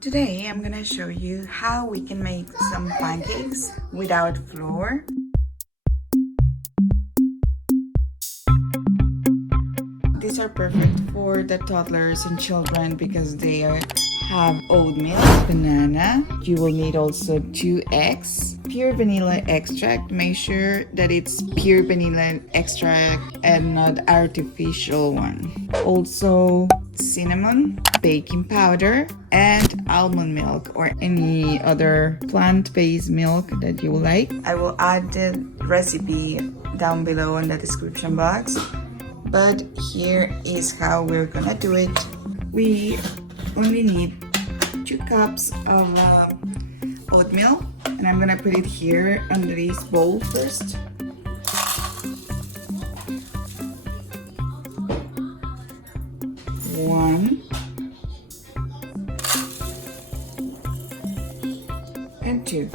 Today I'm gonna show you how we can make some pancakes without flour. These are perfect for the toddlers and children because they have oatmeal, banana. You will need also 2 eggs, pure vanilla extract. Make sure that it's pure vanilla extract and not artificial one. Also cinnamon, baking powder, and almond milk or any other plant-based milk that you like. I will add the recipe down below in the description box. But here is how we're gonna do it. We only need 2 cups of oatmeal, and I'm gonna put it here under this bowl first. One and 2,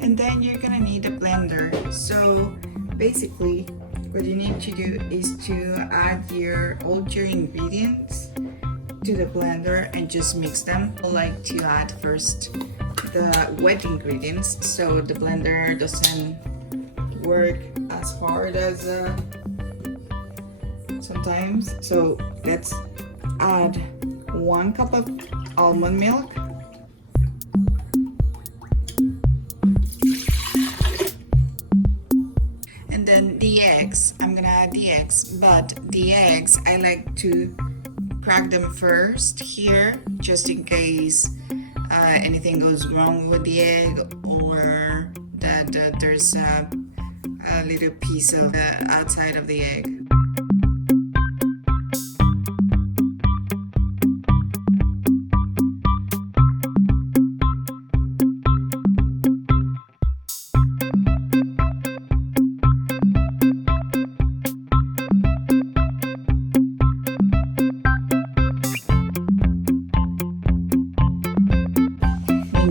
and then you're gonna need a blender. So basically what you need to do is to add all your ingredients to the blender and just mix them. I like to add first the wet ingredients so the blender doesn't work as hard as sometimes. So let's add 1 cup of almond milk, and then the eggs. I'm gonna add the eggs, but the eggs I like to crack them first here just in case anything goes wrong with the egg or that there's a little piece of the outside of the egg.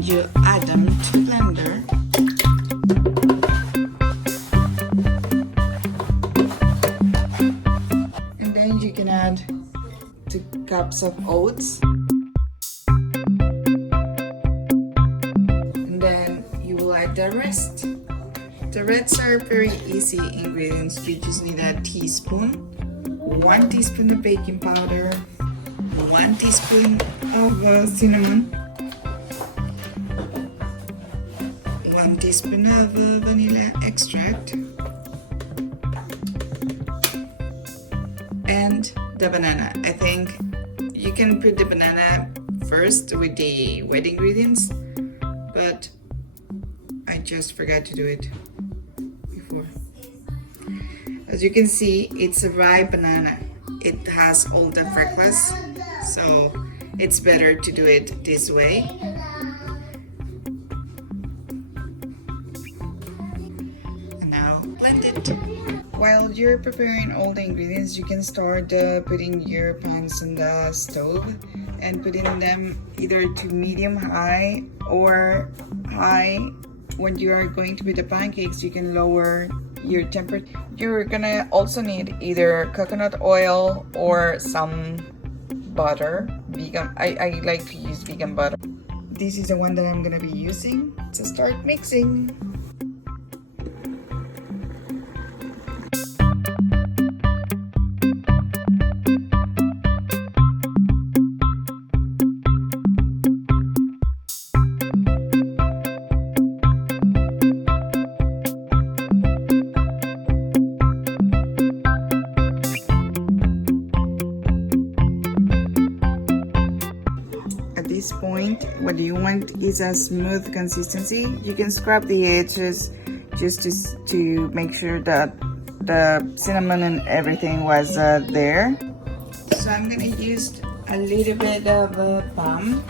You add them to the blender. And then you can add 2 cups of oats. And then you will add the rest. The rest are very easy ingredients. You just need a teaspoon, 1 teaspoon of baking powder, 1 teaspoon of cinnamon, 1 teaspoon of vanilla extract, and the banana. I think you can put the banana first with the wet ingredients, but I just forgot to do it before. As you can see, it's a ripe banana. It has all the freckles, so it's better to do it this way. Blend it. While you're preparing all the ingredients, you can start putting your pans on the stove and putting them either to medium high or high. When you are going to put the pancakes, you can lower your temperature. You're gonna also need either coconut oil or some butter. Vegan. I like to use vegan butter. This is the one that I'm gonna be using to start mixing. At this point, what you want is a smooth consistency. You can scrub the edges just to make sure that the cinnamon and everything was there. So I'm gonna use a little bit of palm.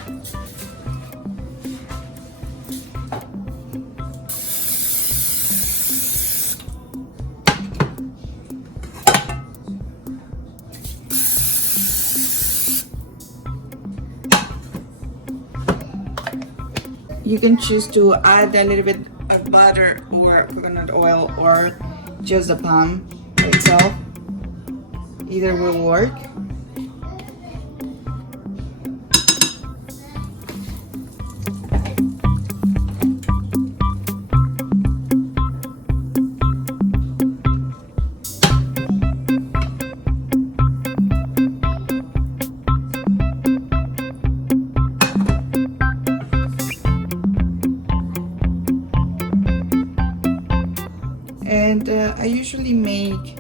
You can choose to add a little bit of butter or coconut oil or just the palm by itself. Either will work. I usually make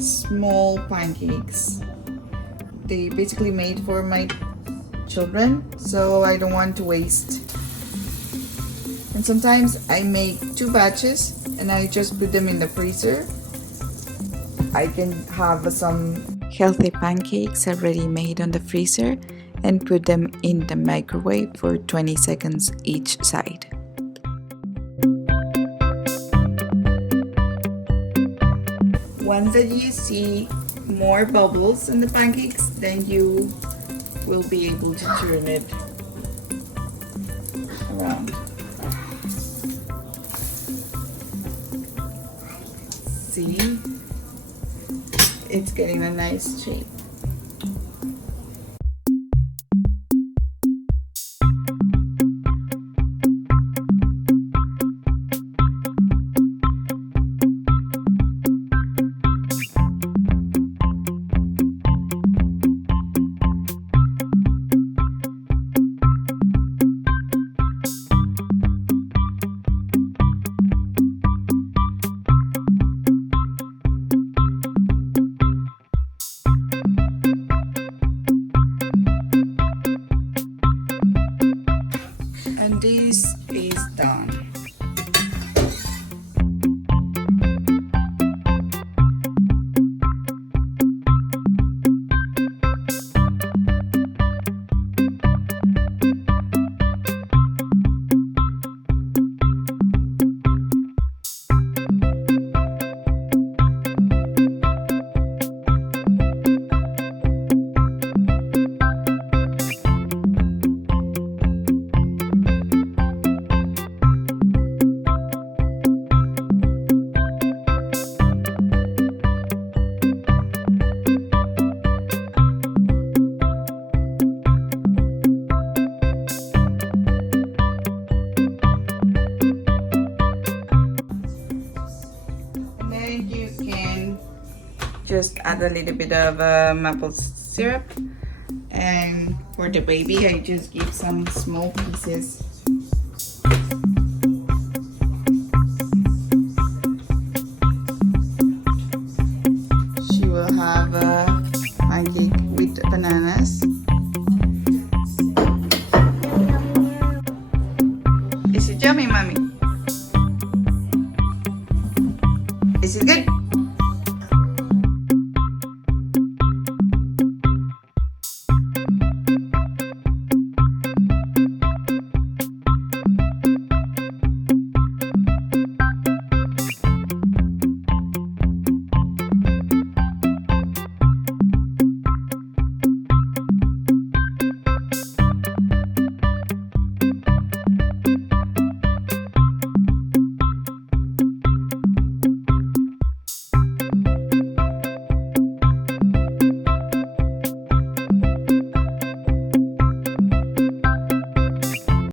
small pancakes. They basically made for my children, so I don't want to waste. And sometimes I make 2 batches and I just put them in the freezer. I can have some healthy pancakes already made on the freezer and put them in the microwave for 20 seconds each side. Once that you see more bubbles in the pancakes, then you will be able to turn it around. See? It's getting a nice shape. And this is done. You can just add a little bit of maple syrup, and for the baby I just give some small pieces. She will have a pancake with bananas. Is it yummy, mommy?